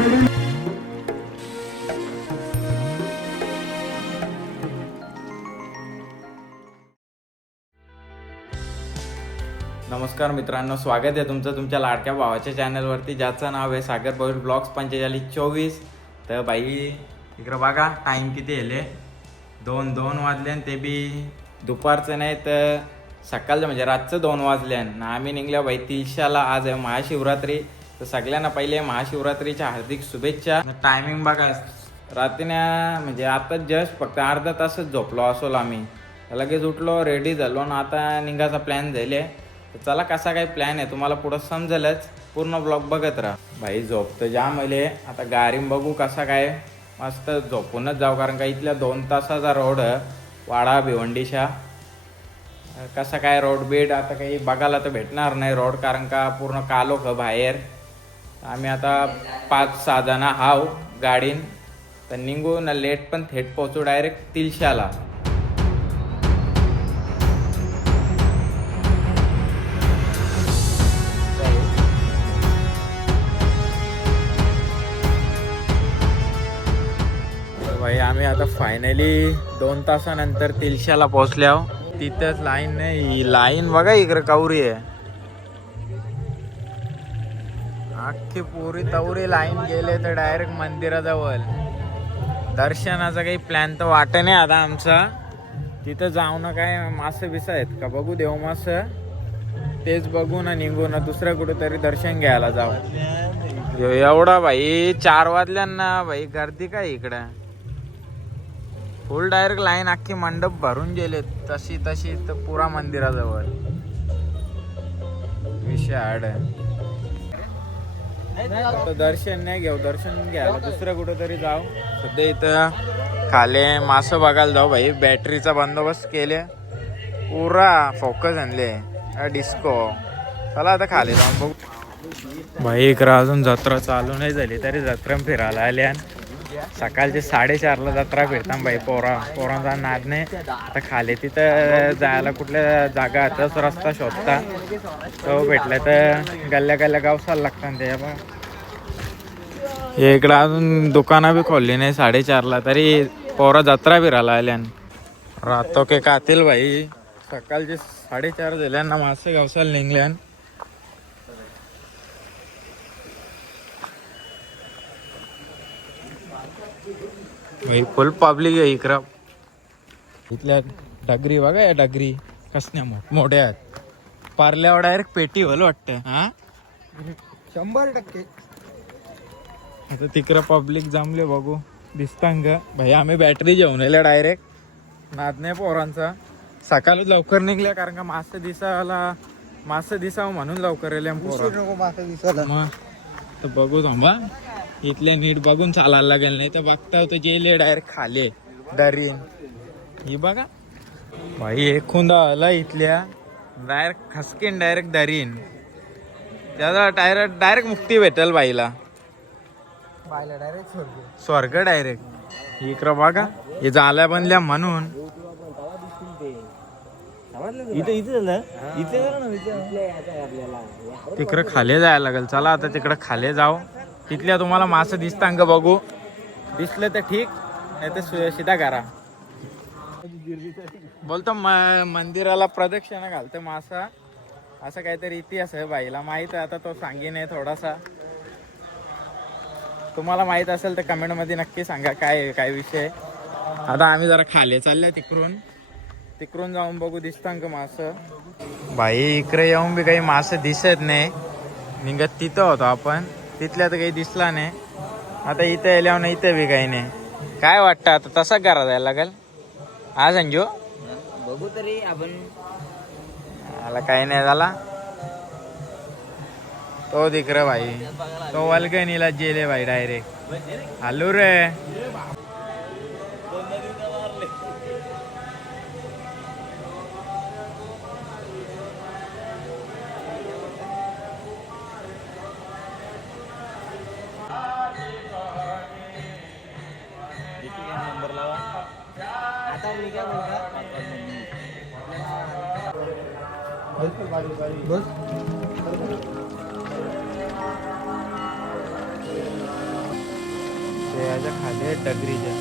नमस्कार मित्रांनो स्वागत आहे तुमचं तुमच्या लाडक्या भावाच्या चॅनलवरती ज्याचं नाव आहे सागर बौर ब्लॉग्स पंचेचाळीस चोवीस. तर बाई इकडं बघा टाईम किती येले दोन दोन वाजले ते बी दुपारचं नाही तर सकाळचं म्हणजे रातचं दोन वाजल्यान आम्ही निघल्या बाई तिलशाला. आज आहे महाशिवरात्री. तर सगळ्यांना पहिले महाशिवरात्रीच्या हार्दिक शुभेच्छा. टायमिंग बघा रात्रीना म्हणजे आता जस्ट फक्त अर्धा तासच झोपलो असोल आम्ही. लगेच उठलो रेडी झालो आणि आता निघायचा प्लॅन झाले. तर चला कसा काय प्लॅन आहे तुम्हाला पुढं समजेलच. पूर्ण ब्लॉग बघत राहा. भाई झोप तर जाम मले आता गाडी बघू कसा काय. मस्त झोपूनच जाऊ कारण का इथल्या दोन तासाचा रोड वाडा भिवंडीशा कसा काय रोड बीड आता काही बघायला तर भेटणार नाही रोड कारण का पूर्ण कालोख बाहेर. आम्ही आता पाच सहा जण हाव गाडीन तर निघू ना लेट पण थेट पोचू डायरेक्ट तिलशाला. भाई आम्ही आता फायनली दोन तासानंतर तिलशाला पोहोचल्या तिथंच लाईन नाही ही लाईन बघा इकडे कावरी आहे. अख्खी पुरी तवरी लाईन गेले तर डायरेक्ट मंदिराजवळ. दर्शनाचा काही प्लॅन तर वाटत नाही आता आमचा. तिथं जाऊन काय मासे बिस आहेत का? बघू देव मास. तेच बघू ना निघू ना दुसऱ्या कुठेतरी दर्शन घ्यायला जाऊ. एवढा भाई चार वाजल्यांना. भाई गर्दी काय इकडं? फुल डायरेक्ट लाईन अख्खी मंडप भरून गेले. तशी तशी तर पुरा मंदिराजवळ. विषय आड दर्शन नाही घेऊ दर्शन घ्यायला दुसऱ्या कुठेतरी जाऊ. सध्या इथं खाले मासं बघायला जाऊ भाई. बॅटरीचा बंदोबस्त केले. पुरा फोकस आणले. डिस्को चला आता खाली जाऊन बघू. भाई इकडं अजून जत्रा चालू नाही झाली तरी जत्रा फिरायला आल्या सकाळचे साडेचारला जत्रा फिरताम बाई पोरा पोरांचा नाद नाही आता खाली तिथं जायला कुठल्या जागा आताच रस्ता शोधता. तो भेटला तर गल्ल्या गल्ल्या गावसाला लागतात ते. हे इकडं अजून दुकानं बी खोलली नाही. साडेचारला तरी पोरा जत्रा फिरायला आल्यान राहतो के कातील भाई सकाळचे साडेचार झाल्यान मासे गावसाला निघल्यान. फुल पब्लिक आहे इकडं इथल्या डगरी बघा या डगरी. कसल्या मोठ मोठ्या आहेत. पारल्यावर डायरेक्ट पेटी होल वाटतं हा? शंभर टक्के. आता तिकडं पब्लिक जमले बघू. दिसतांग भाई आम्ही बॅटरी जेवण येल्या डायरेक्ट नाद नाही पोरांचा. सकाळी लवकर निघल्या कारण का मासे दिसायला मासे दिसावं म्हणून लवकर पोरं. नको मासा दिसायला. मग तर बघू थांबा. इथले नीट बघून चालायला लागेल नाही तर बघता होतं जेले डायरेक्ट खाले. दरीन. ही बघा. भाई एक खुंदा आला इथल्या. डायरेक्ट खसकीन डायरेक्ट दरीन. त्याचा डायरेक्ट डायरेक्ट मुक्ती भेटेल बाईला. पाहिलं डायरेक्ट स्वर्ग. स्वर्ग डायरेक्ट इकडं बघा. हे झाल्या बनल्या म्हणून. तिकडं खाली जायला लागेल. चला आता तिकडं खाली जाऊ. तिथल्या तुम्हाला मासं का बघू. दिसलं तर ठीक नाही तर सीधा करा बोलतो म- मंदिराला प्रदक्षिणा घालतो मासा. असं काहीतरी इतिहास आहे बाईला. माहीत आहे आता तो सांगेन आहे थोडासा. तुम्हाला माहीत असेल तर कमेंटमध्ये नक्की सांगा काय काय विषय आता आम्ही जरा खाली चालले तिकडून. तिकडून जाऊन बघू दिसतं का मासं. बाई इकडे येऊन बी काही मासे दिसत नाही. निघत तिथं होतो आपण. तिथल्या तर काही दिसला नाही. आता इथं येल्यावर इथं बी काही नाही. काय वाटतं आता? तसा करा जायला लागेल? हा संजू? बघू तरी आपण. मला काही नाही झाला. तो दिकर भाई. तो वलगणीला जेले भाई डायरेक्ट आलू रे. बस. याच्या खाली आहे डगरीच्या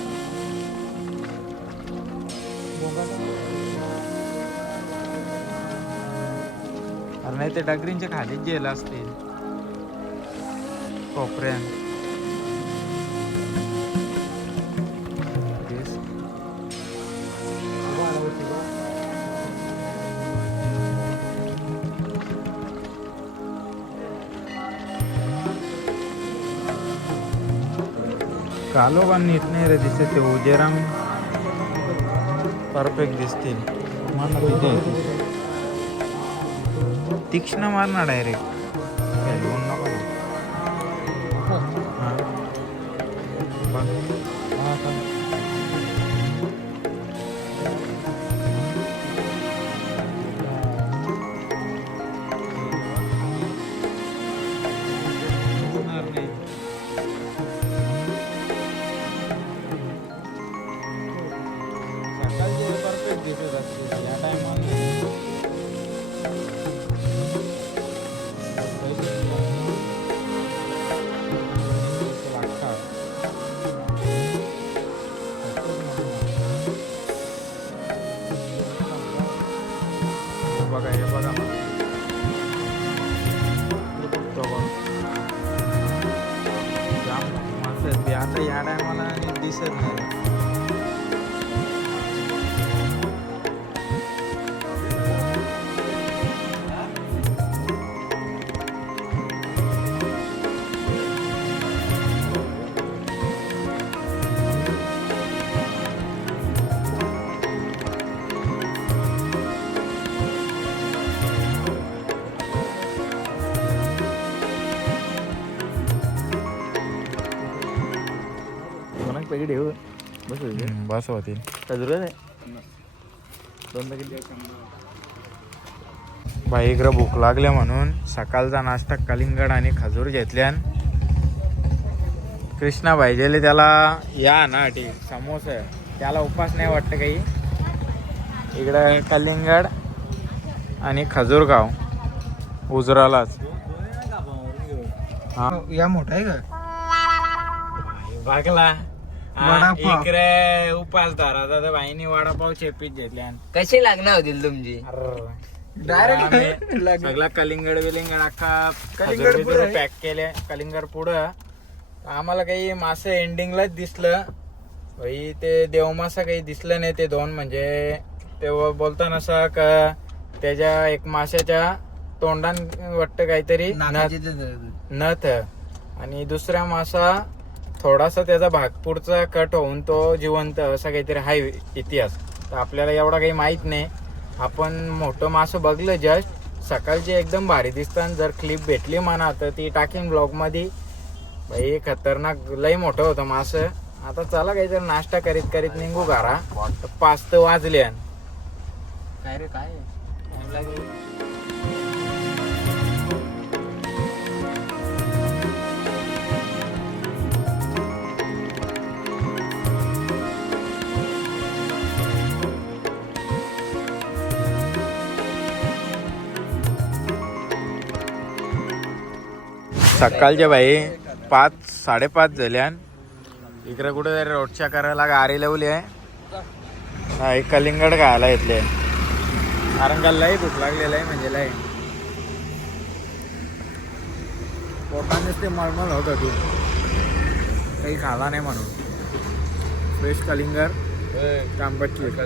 अरे नाही नाही ते डगरींच्या खालीच जेल असतील. कोपऱ्यान. कालो पण नीट नाही रे दिसते ते उजेराम परफेक्ट दिसतील. मला तीक्ष्ण मारणार डायरेक्ट बघा कोणाक पैकी ठेवू. बस हम्म, बस आहे दोन पैकी बाई इकडं भूक लागले म्हणून सकाळचा नाश्ता कलिंगड आणि खजूर घेतल्यान कृष्णा पाहिजेले त्याला या ना ठीक समोसा. त्याला उपास नाही वाटतं काही. इकडं कलिंगड आणि खजूर गाव उजरालाच. हा. या मोठा आहे का? भागला वडापाव. इकडे उपास धराचा तर बाईनी वडापाव चेपीत घेतल्यान कशी लागणार होतील तुमची? आम्ही सगळा कलिंगड विलिंगड अख्खा कलिंगड पुढं आहे. पॅक केले कलिंगड पुढं. आम्हाला काही मासे एंडिंगलाच दिसलं. भाई ते देवमासा काही दिसलं नाही ते दोन म्हणजे ते व- बोलताना असं का त्याच्या एक माशाच्या तोंडान वाटतं काहीतरी नथ नथ. आणि दुसरा मासा थोडासा त्याचा भागपूरचा कट होऊन तो जिवंत असा काहीतरी हाय इतिहास. तर आपल्याला एवढा काही माहीत नाही. आपण मोठं मासं बघलं जस्ट सकाळची एकदम भारी दिसतं जर क्लिप भेटली म्हणा तर ती टाकीन ब्लॉगमध्ये भाई खतरनाक लय मोठं होतं मासं. आता चला काहीतरी नाश्ता करीत करीत निघू घरा. पाच तर वाजले काय रे काय? सकाळचे भाई पाच साडेपाच झाल्यान इकडे कुठे तरी रोडच्या करायला गाडी लावली आहे. हा एक कलिंगड खायला येतले कारण का लय भूक लागलेलं आहे म्हणजे लय पोटानेच ते मळमळ होत होती. काही खाला नाही म्हणून. फ्रेश कलिंगर तांबटची झोपा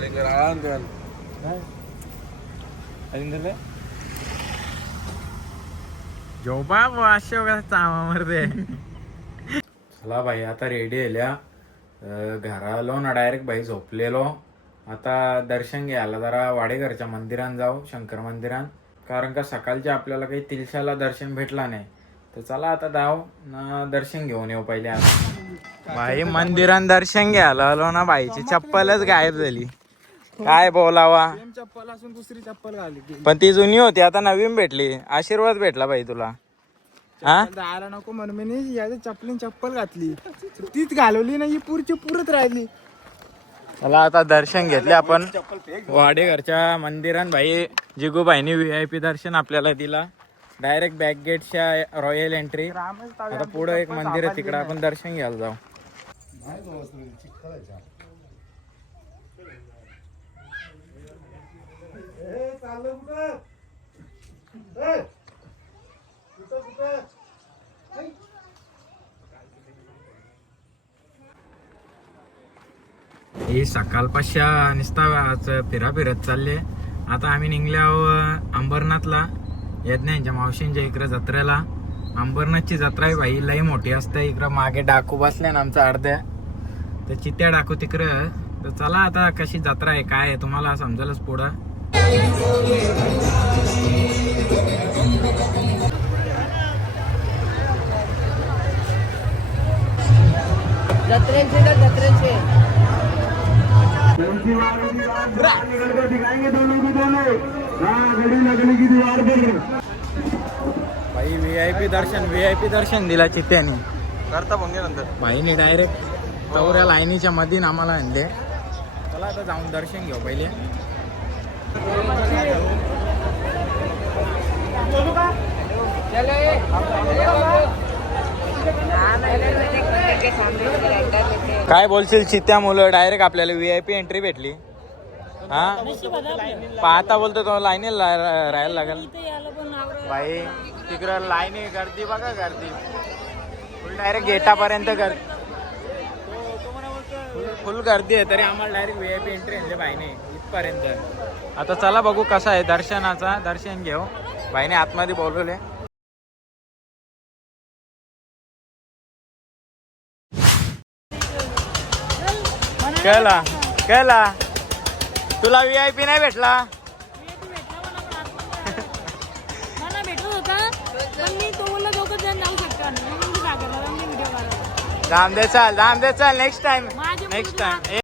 अशा वगैरे चामा मरते चला भाई आता रेडी आल्या. घरा आलो ना डायरेक्ट भाई झोपलेलो. आता दर्शन घ्यायला जरा वाडेघरच्या मंदिरात जाऊ शंकर मंदिरात कारण का सकाळचे आपल्याला काही तिलशाला दर्शन भेटला नाही. तर चला आता जाऊ ना दर्शन घेऊन येऊ पहिले आता. भाई मंदिरात दर्शन घ्यायला आलो ना भाईची चप्पलच गायब झाली. काय बोलावा? चप्पल असून दुसरी चप्पल घाली. पण ती जुनी होती आता नवीन भेटली. आशीर्वाद भेटला भाई तुला. हा? जायला नको म्हणून मी याच्या चप्पलीन चप्पल घातली. तीच घालवली नाही ही पुरची पुरत राहिली. चला आता दर्शन घेतले आपण. वाडेघरच्या मंदिरात भाई जिगू भाईनी व्ही आय पी दर्शन आपल्याला दिला. डायरेक्ट बॅक गेटच्या रॉयल एंट्री आता पुढे एक मंदिर आहे तिकडे आपण दर्शन घ्यायला जाऊ. हे सकाळपाशा निस्ताच आज फिरा फिरत चालले. आता आम्ही निघल्यावर अंबरनाथला यज्ञांच्या मावशींच्या इकडं जत्रेला. अंबरनाथची जत्रा आहे भाई लई मोठी असते. इकडं मागे डाकू बसल्या ना आमचा अर्ध्या. तर चित्त्या डाकू तिकडं. तर चला आता कशी जत्रा आहे काय आहे तुम्हाला समजेलच पुढं. भाई व्ही आय पी दर्शन व्ही आय पी दर्शन दिला चित्त्याने करता भंगे नंतर. भाईने डायरेक्ट चौऱ्या लाईनीच्या मधीन आम्हाला आणले. चला आता जाऊन दर्शन घेऊ पहिले. काय बोलशील चित्त्या मुलं? डायरेक्ट आपल्याला व्ही आय पी एंट्री भेटली. हा? पाहता बोलतो तो लाईनी रा- राहायला लागेल. भाई तिकडं लाईनी गर्दी बघा गर्दी. फुल डायरेक्ट गेटापर्यंत गर्दी फुल गर्दी आहे तरी आम्हाला direct V I P entry आणली भाईने इथपर्यंत आता चला बघू कसा आहे दर्शनाचा. दर्शन घेऊ. भाईने आतमध्ये बोलवले कळला कळला तुला व्ही आय पी नाही भेटला? मला भेटत होता पण मी तो बोलला दोघं जण जाऊ शकतो मी म्हणलं काय करणार मी व्हिडिओ काढणार दाम दे चाल दाम दे चाल. Next time next time